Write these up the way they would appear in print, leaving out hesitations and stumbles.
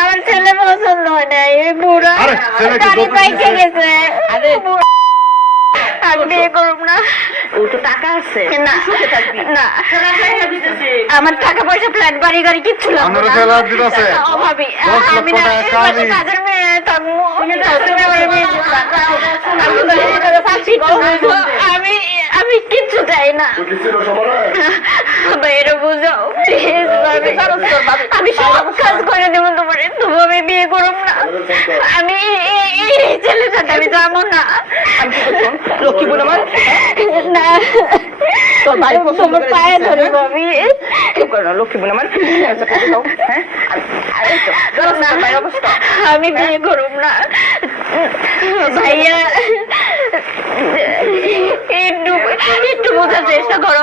আমার ছেলে পছন্দ হয় না, এই বুড়া গাড়ি পাইকে গেছে। আমি বিয়ে করব না। ও তো টাকা আছে না না, আমার টাকা পয়সা ফ্ল্যাট বাড়ি গাড়ি কিচ্ছু লাগবে না। অভাবী আমি না কাজের মেয়ে থাকবো। আমি আমি কিচ্ছু চাই না। বাইরে বুঝাও প্লিজ। আমি সব কাজ করে দেবো তোমার, তবু আমি বিয়ে করব না। আমি এই ছেলের সাথে আমি যাবো না। লক্ষ্মী বোন আমার না, তোমার পায়ে ধরবো আমি। লক্ষ্মী বোন আমার আমি বিয়ে করব না ভাইয়া। একটু বোঝার চেষ্টা করো।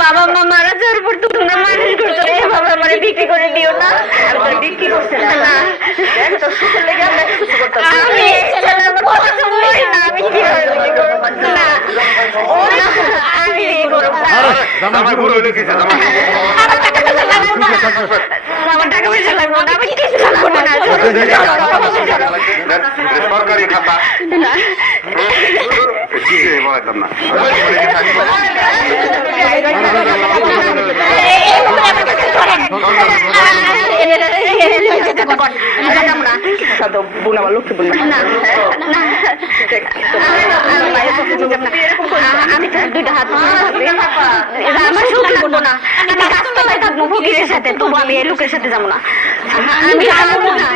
বাবা মা মারা যাওয়ার পর তোমরা মানুষ করছো, এভাবে আমার বিক্রি করে দিও না। বিক্রি করছে না আমি আমি কি না, আমি বিয়ে করব না। আমার টাকা পয়সা লাগবে না, আমি কিছু লাগবে না। সরকারি খাতা বলাইতাম না। বোন আমার লক্ষ্মী বোন আমি তো দুইটা হাত আমার সুখ লাগবো না। আমি রাস্তায় থাকবো ফকিরের সাথে, তবু আমি এই লোকের সাথে যাবো না। আমি যাবো না।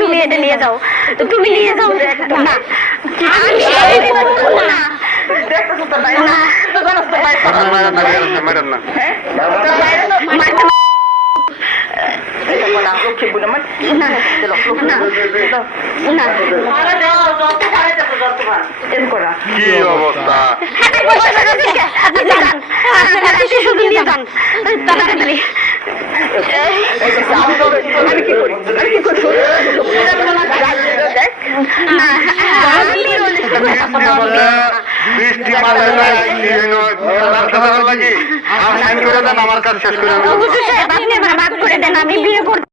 তুমি এটা নিয়ে যাও, তুমি নিয়ে যাও। না লক্ষ্মী বোন আমার কি অবস্থা? শুধু নিয়ে যান তাড়াতাড়ি। আমি কি করি বৃষ্টি আমার কাজ শেষ করে আপনি আমার মাফ করে দেন, আমি বিয়ে করতে